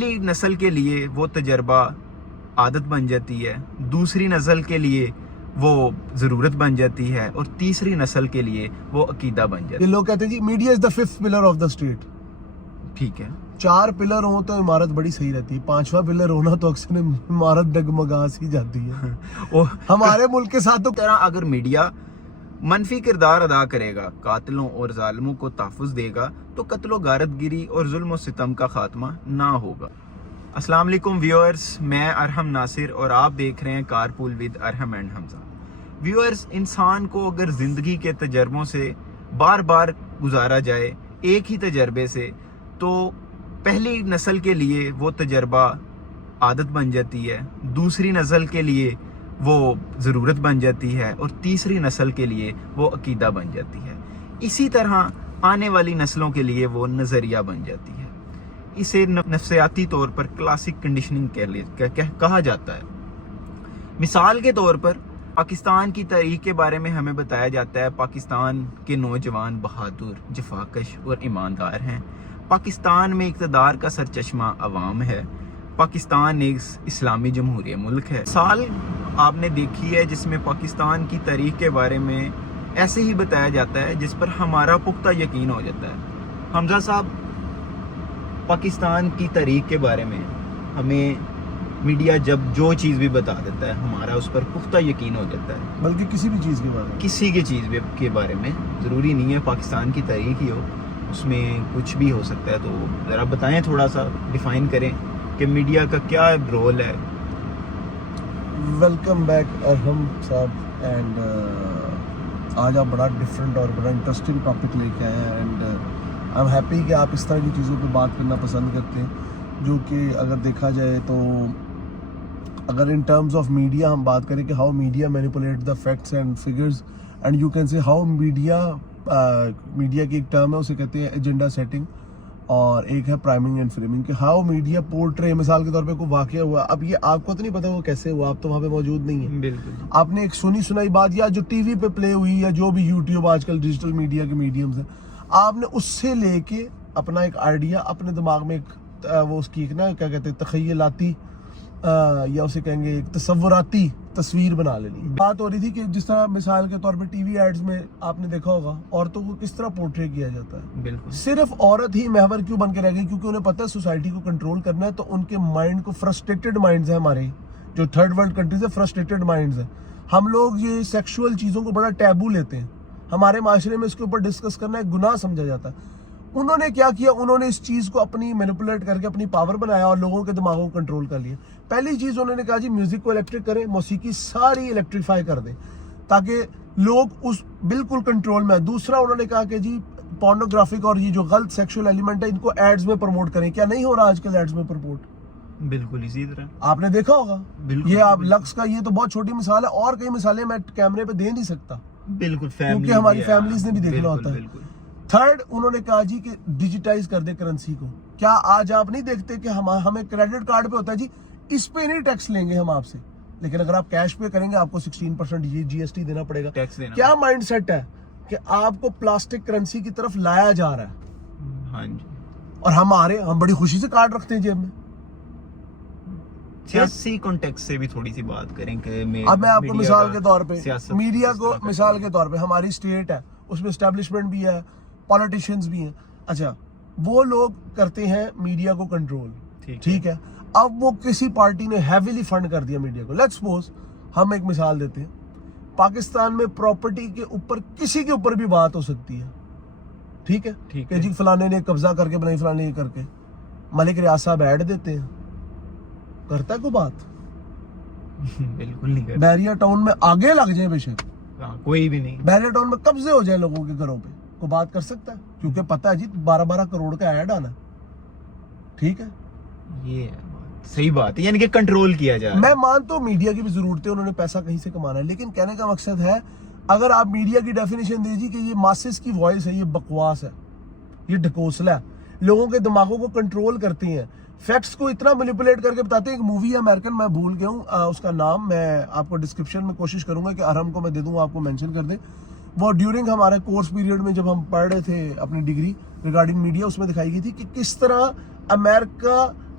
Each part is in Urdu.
پہلی نسل کے لیے وہ تجربہ عادت بن جاتی ہے، دوسری نسل کے لیے وہ ضرورت بن جاتی ہے، اور تیسری نسل کے لیے وہ عقیدہ بن جاتی ہے۔ یہ لوگ کہتے ہیں جی media is the fifth pillar of the state. ٹھیک ہے، 4 پلر ہوں تو عمارت بڑی صحیح رہتی ہے، 5واں پلر ہونا تو اکثر عمارت ڈگمگا سی جاتی ہے۔ ہمارے ملک کے ساتھ تو طرح اگر میڈیا منفی کردار ادا کرے گا، قاتلوں اور ظالموں کو تحفظ دے گا، تو قتل و غارت گری اور ظلم و ستم کا خاتمہ نہ ہوگا۔ السلام علیکم ویورز، میں ارحم ناصر اور آپ دیکھ رہے ہیں کارپول with Arham and Hamza. Viewers, انسان کو اگر زندگی کے تجربوں سے بار بار گزارا جائے ایک ہی تجربے سے، تو پہلی نسل کے لیے وہ تجربہ عادت بن جاتی ہے، دوسری نسل کے لیے وہ ضرورت بن جاتی ہے، اور تیسری نسل کے لیے وہ عقیدہ بن جاتی ہے۔ اسی طرح آنے والی نسلوں کے لیے وہ نظریہ بن جاتی ہے۔ اسے نفسیاتی طور پر کلاسک کنڈیشننگ کہا جاتا ہے۔ مثال کے طور پر پاکستان کی تاریخ کے بارے میں ہمیں بتایا جاتا ہے پاکستان کے نوجوان بہادر، جفاکش اور ایماندار ہیں۔ پاکستان میں اقتدار کا سرچشمہ عوام ہے۔ پاکستان ایک اسلامی جمہوریہ ملک ہے۔ سال آپ نے دیکھی ہے جس میں پاکستان کی تاریخ کے بارے میں ایسے ہی بتایا جاتا ہے جس پر ہمارا پختہ یقین ہو جاتا ہے۔ حمزہ صاحب، پاکستان کی تاریخ کے بارے میں ہمیں میڈیا جب جو چیز بھی بتا دیتا ہے ہمارا اس پر پختہ یقین ہو جاتا ہے، بلکہ کسی بھی چیز کے بارے میں، کسی کی چیز کے بارے میں، ضروری نہیں ہے پاکستان کی تاریخ ہی ہو، اس میں کچھ بھی ہو سکتا ہے۔ تو ذرا بتائیں، تھوڑا سا ڈیفائن کریں کہ میڈیا کا کیا رول ہے۔ ویلکم بیک ارحم صاحب، اینڈ آج آپ بڑا ڈفرینٹ اور بڑا انٹرسٹنگ ٹاپک لے کے آئے ہیں، اینڈ آئی ایم ہیپی کہ آپ اس طرح کی چیزوں پہ بات کرنا پسند کرتے ہیں، جو کہ اگر دیکھا جائے تو اگر ان ٹرمز آف میڈیا ہم بات کریں کہ how media manipulate the facts and figures, and you can say how media کی ایک ٹرم ہے، اسے کہتے ہیں ایجنڈا سیٹنگ، اور ایک ہے پرائمنگ اینڈ فریمنگ، کہ ہاؤ میڈیا پورٹرے، مثال کے طور پہ کوئی واقعہ ہوا، اب یہ آپ کو تو نہیں پتا وہ کیسے ہوا، آپ تو وہاں پہ موجود نہیں ہیں، بالکل آپ نے ایک سنائی بات یا جو ٹی وی پہ پلے ہوئی یا جو بھی یوٹیوب آج کل ڈیجیٹل میڈیا کے میڈیمز ہیں، آپ نے اس سے لے کے اپنا ایک آئیڈیا اپنے دماغ میں ایک وہ اس کی ایک نا کیا کہتے ہیں تخیلاتی یا اسے کہیں گے ایک تصوراتی تصویر بنا لینی۔ بات ہو رہی تھی کہ جس طرح مثال کے طور پہ ٹی وی ایڈز میں آپ نے دیکھا ہوگا عورتوں کو کس طرح پورٹری کیا جاتا ہے، بالکل صرف عورت ہی محور کیوں بن کے رہ گئی، کیونکہ انہیں پتہ ہے سوسائٹی کو کنٹرول کرنا ہے، تو ان کے مائنڈ کو فرسٹریٹڈ مائنڈز ہیں، ہمارے جو تھرڈ ورلڈ کنٹریز ہیں فرسٹریٹڈ مائنڈز ہیں۔ ہم لوگ یہ سیکشول چیزوں کو بڑا ٹیبو لیتے ہیں، ہمارے معاشرے میں اس کے اوپر ڈسکس کرنا ایک گناہ سمجھا جاتا ہے۔ انہوں نے کیا کیا، انہوں نے اس چیز کو اپنی مینیپولیٹ کر کے اپنی پاور بنایا اور لوگوں کے دماغوں کو کنٹرول کر لیا۔ پہلی چیز انہوں نے کہا جی میوزک کو الیکٹرک کریں، موسیقی ساری الیکٹریفائی کر دیں تاکہ لوگ اس بالکل کنٹرول میں ہیں۔ دوسرا انہوں نے کہا کہ جی پورنوگرافک اور یہ جو غلط سیکشول ایلیمنٹ ہے ان کو ایڈز میں پروموٹ کریں۔ کیا نہیں ہو رہا آج کل ایڈز میں پروموٹ؟ بالکل اسی طرح آپ نے دیکھا ہوگا، بالکل یہ آپ لکس کا یہ تو بہت چھوٹی مثال ہے، اور کئی مثالیں میں کیمرے پہ دے نہیں سکتا بالکل، کیونکہ ہماری فیملیز نے بھی دیکھنا ہوتا ہے۔ بالکل تھرڈ انہوں نے کہا جی کہ ڈیجیٹائز کر دے کرنسی کو۔ کیا آج آپ نہیں دیکھتے کہ ہمیں کریڈٹ کارڈ پہ ہوتا ہے جی اس پہ نہیں ٹیکس لیں گے ہم آپ سے، لیکن اگر آپ کیش پہ کریں گے آپ کو 16% جی ایس ٹی دینا پڑے گا۔ ٹیکس دینا۔ کیا مائنڈ سیٹ ہے کہ آپ کو پلاسٹک کرنسی کی طرف لایا جا رہا ہے، ہاں جی، اور ہم بڑی خوشی سے کارڈ رکھتے ہیں جیب میں۔ سیاسی کانٹیکس سے بھی تھوڑی سی بات کریں کہ اب میں آپ کو مثال کے طور پہ میڈیا کو مثال کے طور پہ ہماری اسٹیٹ ہے، اس میں اسٹیبلشمنٹ بھی ہے، پولیٹیشینز بھی ہیں، اچھا وہ لوگ کرتے ہیں میڈیا کو کنٹرول، ٹھیک ہے، اب وہ کسی پارٹی نے ہیویلی فنڈ کر دیا میڈیا کو۔ لیٹس سپوز ہم ایک مثال دیتے ہیں، پاکستان میں پراپرٹی کے اوپر کسی کے اوپر بھی بات ہو سکتی ہے، ٹھیک ہے، کہ جی فلانے نے قبضہ کر کے بنائی، فلانے نے کر کے، ملک ریاض صاحب ایڈ دیتے ہیں، کرتا ہے کوئی بات؟ بالکل نہیں کرتا۔ بیریا ٹاؤن میں آگے لگ جائیں بے شک، کوئی بھی نہیں، بیریا ٹاؤن میں قبضے ہو جائیں لوگوں کے گھروں پہ، کوئی بات کر سکتا ہے؟ کیونکہ پتہ ہے جی 12 کروڑ کا ایڈ آنا، ٹھیک ہے، یہ صحیح بات ہے، یعنی کہ کنٹرول کیا جائے۔ میں مانتا ہوں میڈیا کی بھی ضرورت ہے، انہوں نے پیسہ کہیں سے کمانا ہے، لیکن کہنے کا مقصد ہے اگر آپ میڈیا کی ڈیفینیشن دیجیے کہ یہ ماسز کی وائس ہے، یہ بکواس ہے، یہ ڈھکوسلا ہے، لوگوں کے دماغوں کو کنٹرول کرتی ہیں، فیکٹس کو اتنا مینیپولیٹ کر کے بتاتے ہیں۔ ایک مووی ہے امریکن، میں بھول گیا ہوں اس کا نام، میں آپ کو ڈسکرپشن میں کوشش کروں گا کہ ارحم کو میں دے دوں، آپ کو مینشن کر دیں۔ وہ ڈیورنگ ہمارے کورس پیریڈ میں جب ہم پڑھ رہے تھے اپنی ڈگری ریگارڈنگ میڈیا، اس میں دکھائی گئی تھی کہ کس طرح امریکہ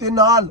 ਤੇ ਨਾਲ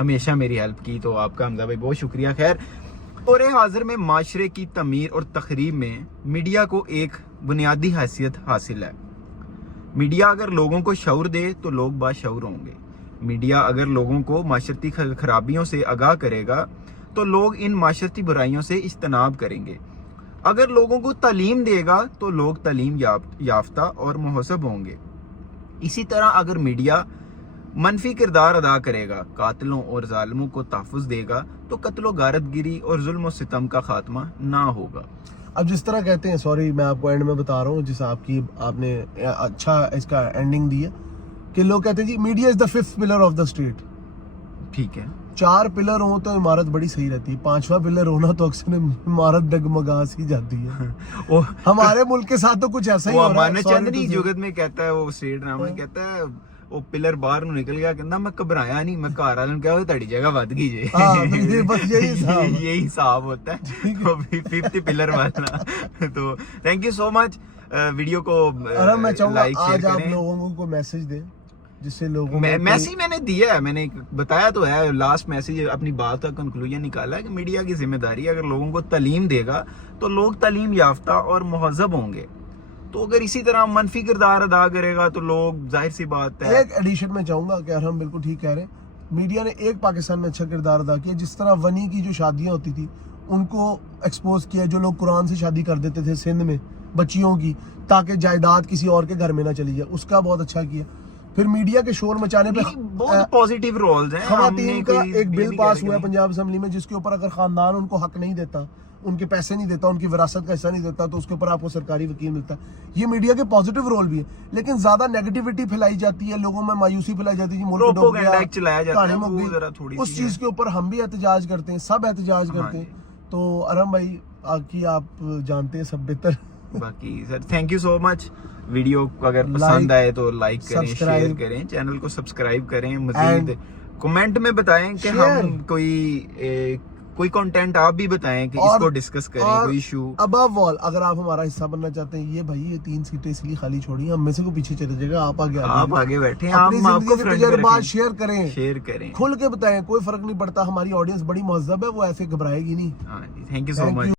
ہمیشہ میری ہیلپ کی، تو آپ کا حمزہ بھائی بہت شکریہ. خیر، دور حاضر میں معاشرے کی تعمیر اور تخریب میں میڈیا کو ایک بنیادی حیثیت حاصل ہے. میڈیا اگر لوگوں کو شعور دے تو لوگ باشعور ہوں گے. میڈیا اگر لوگوں کو معاشرتی خرابیوں سے آگاہ کرے گا تو لوگ ان معاشرتی برائیوں سے اجتناب کریں گے. اگر لوگوں کو تعلیم دے گا تو لوگ تعلیم یافتہ اور مہذب ہوں گے. اسی طرح اگر میڈیا منفی کردار ادا کرے گا، قاتلوں اور ظالموں کو تحفظ دے گا، تو قتل و غارت گری اور ظلم و ستم کا خاتمہ نہ ہوگا. اب جس طرح کہتے ہیں، سوری میں آپ کو اینڈ میں بتا رہا ہوں، جس آپ نے اچھا اس کا اینڈنگ دیا کہ لوگ کہتے ہیں جی media is the 5th pillar of the state. ٹھیک ہے، 4 پلر ہوں تو عمارت بڑی صحیح رہتی ہے، 5واں پلر ہونا تو اکثر عمارت ڈگمگا سی جاتی ہے. ہمارے ملک کے ساتھ تو کچھ ایسا ہی وہ ہو رہا امان ہے. چند نہیں جگت میں کہتا ہے، وہ اسٹیٹ ڈرامہ کہتا ہے، وہ پلر باہر نو نکل گیا، کہندا میں گھبرایا نہیں، میں گھر والوں کہا تہاڈی جگہ ود گئی جے. یہی حساب ہوتا ہے 5th پلر والا. تو thank you so much. Video کو میں چاہوں گا لائک شیئر آج آپ کریں. لوگوں کو میسج دیں جس سے لوگوں میسج میں نے دیا ہے، میں نے بتایا تو ہے، لاسٹ میسج اپنی بات کا کنکلوژن نکالا ہے کہ میڈیا کی ذمہ داری ہے، اگر لوگوں کو تعلیم دے گا تو لوگ تعلیم یافتہ اور مہذب ہوں گے. تو اگر اسی طرح منفی کردار ادا کرے گا تو لوگ، ظاہر سی بات ہے. ایک ایڈیشن میں چاہوں گا کہ ہم بالکل ٹھیک کہہ رہے ہیں، میڈیا نے ایک پاکستان میں اچھا کردار ادا کیا. جس طرح ونی کی جو شادیاں ہوتی تھی ان کو ایکسپوز کیا، جو لوگ قرآن سے شادی کر دیتے تھے سندھ میں بچیوں کی تاکہ جائیداد کسی اور کے گھر میں نہ چلی جائے، اس کا بہت اچھا کیا. پھر میڈیا کے شور مچانے پہ بہت پازیٹیو رولز ہیں. خواتین کا ایک بل پاس ہوا ہے پنجاب اسمبلی میں، جس کے اوپر اگر خاندان ان کو حق نہیں دیتا، ان کے پیسے نہیں دیتا، ان کی وراثت کا حصہ نہیں دیتا، تو اس کے اوپر آپ کو سرکاری وکیل ملتا ہے. یہ میڈیا کے پازیٹیو رول بھی ہے. لیکن زیادہ نیگیٹیوٹی پھیلائی جاتی ہے، لوگوں میں مایوسی پھیلائی جاتی ہے، ملک ڈوب گیا، اس چیز کے اوپر ہم بھی احتجاج کرتے ہیں، سب احتجاج کرتے ہیں. تو ارم بھائی آپ جانتے ہیں سب بہتر. باقی sir thank you so much. Video اگر پسند آئے تو لائک کریں، شیئر کریں، چینل کو سبسکرائب کریں. مزید کمنٹ میں بتائیں کہ ہم کوئی کنٹینٹ آپ بھی بتائیں کہ اس کو ڈسکس کریں، کوئی ایشو. ابو آل اگر آپ ہمارا حصہ بننا چاہتے ہیں، یہ 3 سیٹیں اس لیے خالی چھوڑی ہیں، ہم میں سے کو پیچھے چلے جائے گا، آپ آگے بیٹھیں، اپنی زندگی کے تجربات شیئر کریں، کھل کے بتائیں، کوئی فرق نہیں پڑتا. ہماری آڈینس بڑی مہذب ہے، وہ ایسے گھبرائے گی نہیں. ہاں جی، تھینک یو سو مچ.